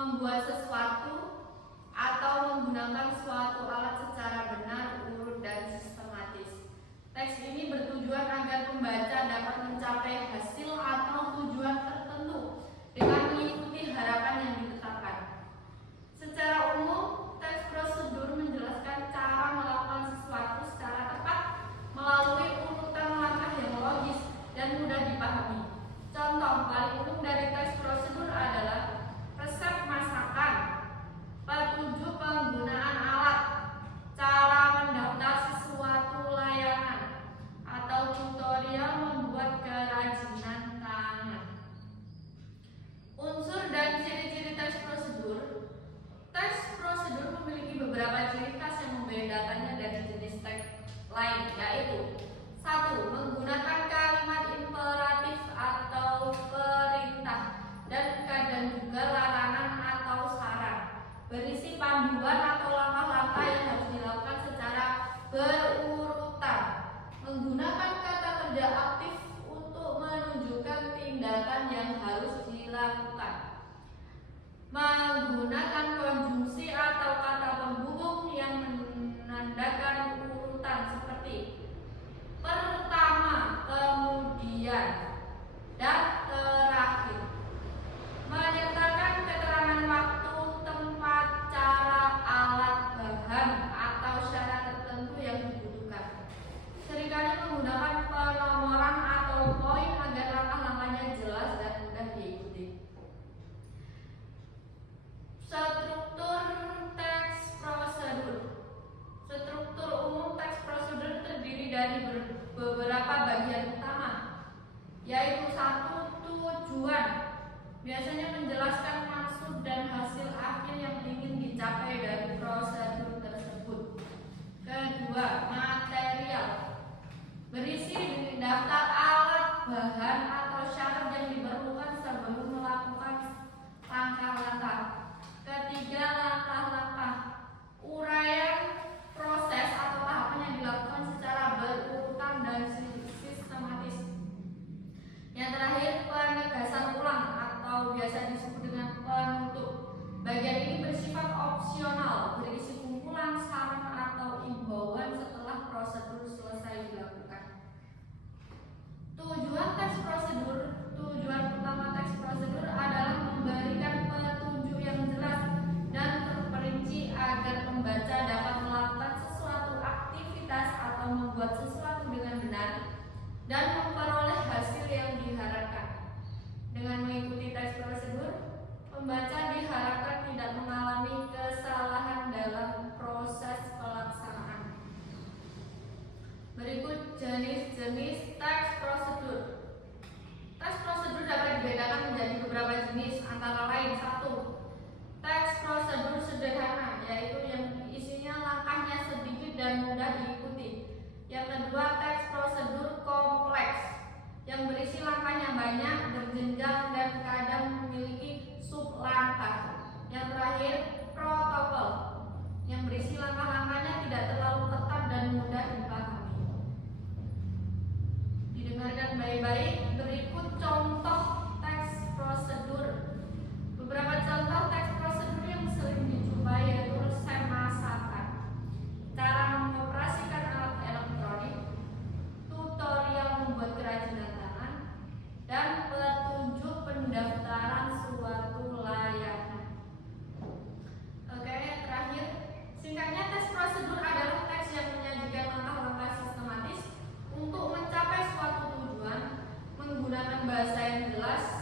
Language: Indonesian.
membuat sesuatu, atau menggunakan suatu alat secara benar, urut, dan sistematis. Teks ini bertujuan agar pembaca dapat mencapai hasil atau tujuan tertentu dengan mengikuti harapan yang ditetapkan. Secara umum, teks prosedur menjelaskan cara melakukan sesuatu secara tepat melalui urutan langkah yang logis dan mudah dipahami. Contoh paling umum dari teks prosedur adalah resep masakan, petunjuk penggunaan alat, cara mendaftar sesuatu layanan, atau tutorial membuat kerajinan tangan. Unsur dan ciri-ciri teks prosedur. Teks prosedur memiliki beberapa ciri khas yang membedakannya dari jenis teks lain, yaitu 1. Menggunakan kalimat imperatif atau perintah dan kadang juga larangan atau saran, berisi panduan atau langkah-langkah yang harus dilakukan secara berurutan. Menggunakan kata kerja aktif untuk menunjukkan tindakan yang harus dilakukan. Menggunakan konjungsi atau kata penghubung yang menandakan urutan seperti pertama, kemudian, dan terakhir. Menyertakan keterangan waktu, tempat, cara, alat, bahan, atau syarat tertentu yang dibutuhkan. Seringkali menggunakan penomoran atau poin agar langkah-langkahnya jelas dan mudah diikuti. Struktur teks prosedur. Struktur umum teks prosedur terdiri dari beberapa bagian utama, yaitu 1. Tujuan, biasanya menjelaskan maksud dan hasil akhir yang ingin dicapai dari prosedur tersebut. 2. Material, berisi daftar alat, bahan, atau syarat yang diperlukan sebelum melakukan langkah-langkah. 3. Langkah-langkah, uraian proses atau tahapan yang dilakukan secara berurutan dan sistematis. Yang terakhir, penegasan ulang atau biasa disebut dengan penutup. Bagian ini bersifat opsional, berisi kumpulan saran atau imbauan setelah prosedur selesai dilakukan. Tujuan teks prosedur. Tujuan utama teks prosedur adalah memberikan petunjuk yang jelas dan terperinci agar pembaca dapat melakukan sesuatu aktivitas atau membuat sesuatu dengan benar dan memperoleh hasil yang diharapkan. Dengan mengikuti teks prosedur, pembaca diharapkan tidak mengalami kesalahan dalam proses pelaksanaan. Berikut jenis-jenis teks prosedur. Teks prosedur dapat dibedakan menjadi beberapa jenis, antara lain 1. Teks prosedur sederhana, yaitu yang isinya langkahnya sedikit dan mudah diikuti. Yang kedua, teks prosedur kompleks, yang berisi langkahnya banyak, berjenjang, dan kadang memiliki sub-langkah. Yang terakhir, protokol, yang berisi langkah-langkahnya tidak terlalu ketat dan mudah dipahami. Didengarkan baik-baik, berikut contoh teks prosedur. Beberapa contoh teks prosedur yang sering dijumpai yaitu resep masakan, cara mengoperasikan alat elektronik, tutorial membuat kerajinan tangan, dan petunjuk pendaftaran suatu layanan. Oke, terakhir, singkatnya teks prosedur adalah teks yang menyajikan langkah-langkah sistematis untuk mencapai suatu tujuan menggunakan bahasa yang jelas,